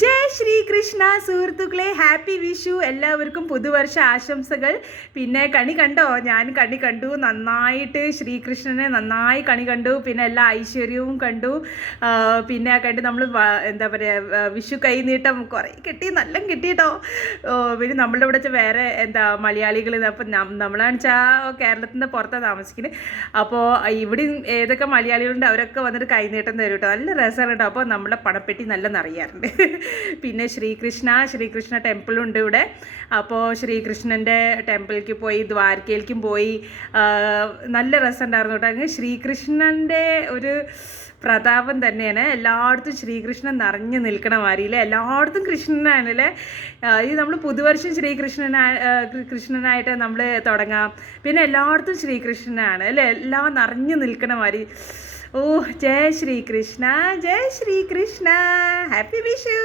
ജയ് ശ്രീകൃഷ്ണ സുഹൃത്തുക്കളെ, ഹാപ്പി വിഷു. എല്ലാവർക്കും പുതുവർഷ ആശംസകൾ. പിന്നെ കണി കണ്ടോ? ഞാൻ കണി കണ്ടു, നന്നായിട്ട് ശ്രീകൃഷ്ണനെ നന്നായി കണി കണ്ടു. പിന്നെ എല്ലാ ഐശ്വര്യവും കണ്ടു. പിന്നെ കണ്ട് നമ്മൾ എന്താ പറയുക, വിഷു കൈനീട്ടം കുറേ കിട്ടി, നല്ല കിട്ടി കേട്ടോ. പിന്നെ നമ്മളുടെ ഇവിടെ വേറെ എന്താ മലയാളികൾ, അപ്പം നമ്മളാണെന്ന് വെച്ചാൽ കേരളത്തിൻ്റെ പുറത്താണ് താമസിക്കുന്നത്. അപ്പോൾ ഇവിടെ ഏതൊക്കെ മലയാളികളുണ്ട് അവരൊക്കെ വന്നിട്ട് കൈനീട്ടം തരും കേട്ടോ. നല്ല രസമാണ് കേട്ടോ. അപ്പോൾ നമ്മുടെ പണപ്പെട്ടി നല്ല നിറയാറുണ്ട്. പിന്നെ ശ്രീകൃഷ്ണ ടെമ്പിളുണ്ട് ഇവിടെ. അപ്പോൾ ശ്രീകൃഷ്ണൻ്റെ ടെമ്പിളിലേക്ക് പോയി, ദ്വാരകയിലേക്കും പോയി. നല്ല രസമുണ്ടായിരുന്നു കേട്ടോ. അങ്ങ് ശ്രീകൃഷ്ണൻ്റെ ഒരു പ്രതാപം തന്നെയാണ്. എല്ലായിടത്തും ശ്രീകൃഷ്ണൻ നിറഞ്ഞു നിൽക്കണ മാതിരിയില്ലേ, എല്ലായിടത്തും കൃഷ്ണനാണല്ലേ. ഈ നമ്മൾ പുതുവർഷം കൃഷ്ണനായിട്ട് നമ്മൾ തുടങ്ങാം. പിന്നെ എല്ലായിടത്തും ശ്രീകൃഷ്ണനാണ് അല്ലേ, എല്ലാം നിറഞ്ഞു നിൽക്കണ മാതിരി. ഓ, ജയ ശ്രീകൃഷ്ണ, ജയ ശ്രീകൃഷ്ണ, ഹാപ്പി വിഷു.